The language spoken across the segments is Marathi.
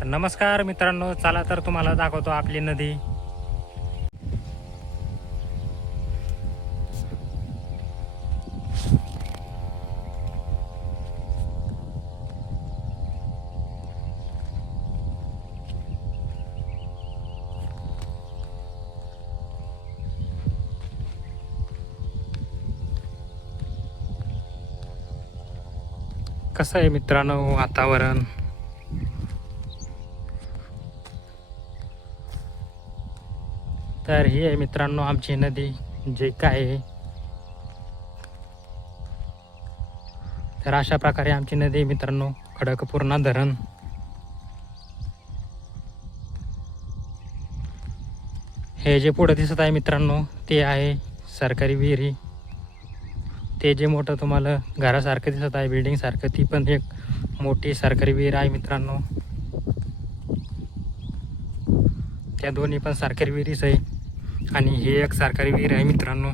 तर नमस्कार मित्रांनो चला तर तुम्हाला दाखवतो आपली नदी. कसं आहे मित्रांनो वातावरण? तर ही आहे मित्रांनो आमची नदी जे काय आहे. तर अशा प्रकारे आमची नदी मित्रांनो खडकपूर्णा धरण. हे जे पुढं दिसत आहे मित्रांनो ते आहे सरकारी विहिरी. ते जे मोठं तुम्हाला घरासारखं दिसत आहे बिल्डिंगसारखं ती पण एक मोठी सरकारी विहीर आहे मित्रांनो. त्या दोन्ही पण सरकारी विहिरीच आहे. आणि हे एक सरकारी विहीर आहे मित्रांनो.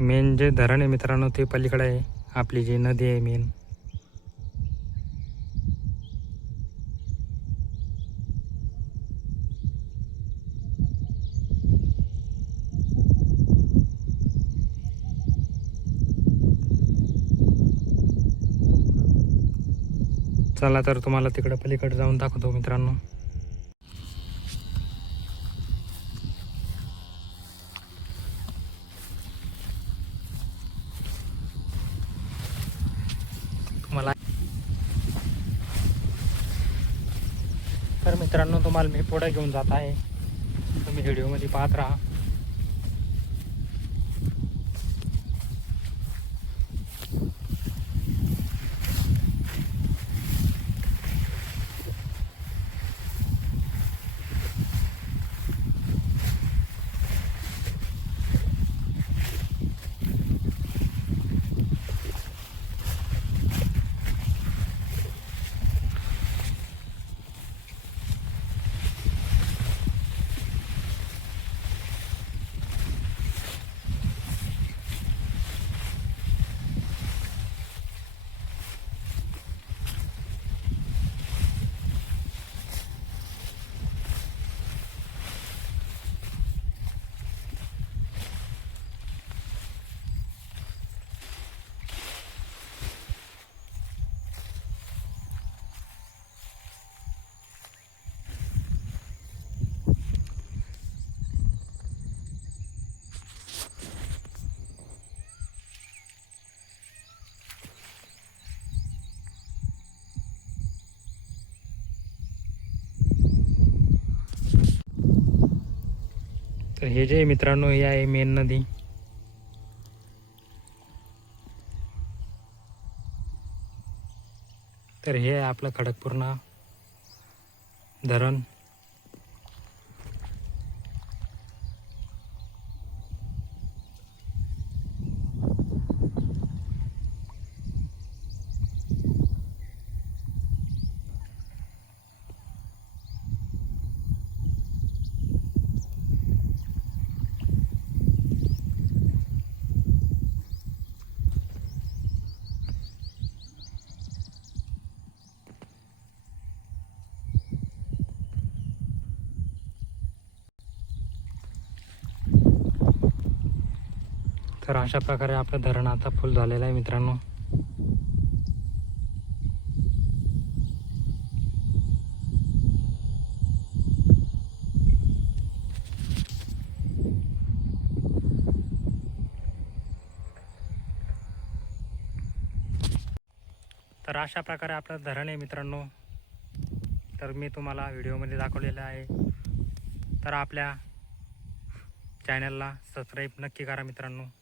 मेन जे धरण आहे मित्रांनो ते पलीकडे आहे. आपली जी नदी आहे मेन चला तर तुम्हाला तिकडं पलीकडे जाऊन दाखवतो मित्रांनो. तुम्हाला तर मित्रांनो तुम्हाला मी पुढे घेऊन जात आहे. तुम्ही व्हिडिओमध्ये पाहत राहा. तर हे जे मित्रांनो हे आहे मेन नदी. तर हे आहे आपलं खडकपूर्णा धरण. तर अशा प्रकारे आपलं धरण आता फुल झालेलं आहे मित्रांनो. तर अशा प्रकारे आपलं धरण आहे मित्रांनो. तर मी तुम्हाला व्हिडिओमध्ये दाखवलेलं आहे. तर आपल्या चॅनलला सबस्क्राईब नक्की करा मित्रांनो.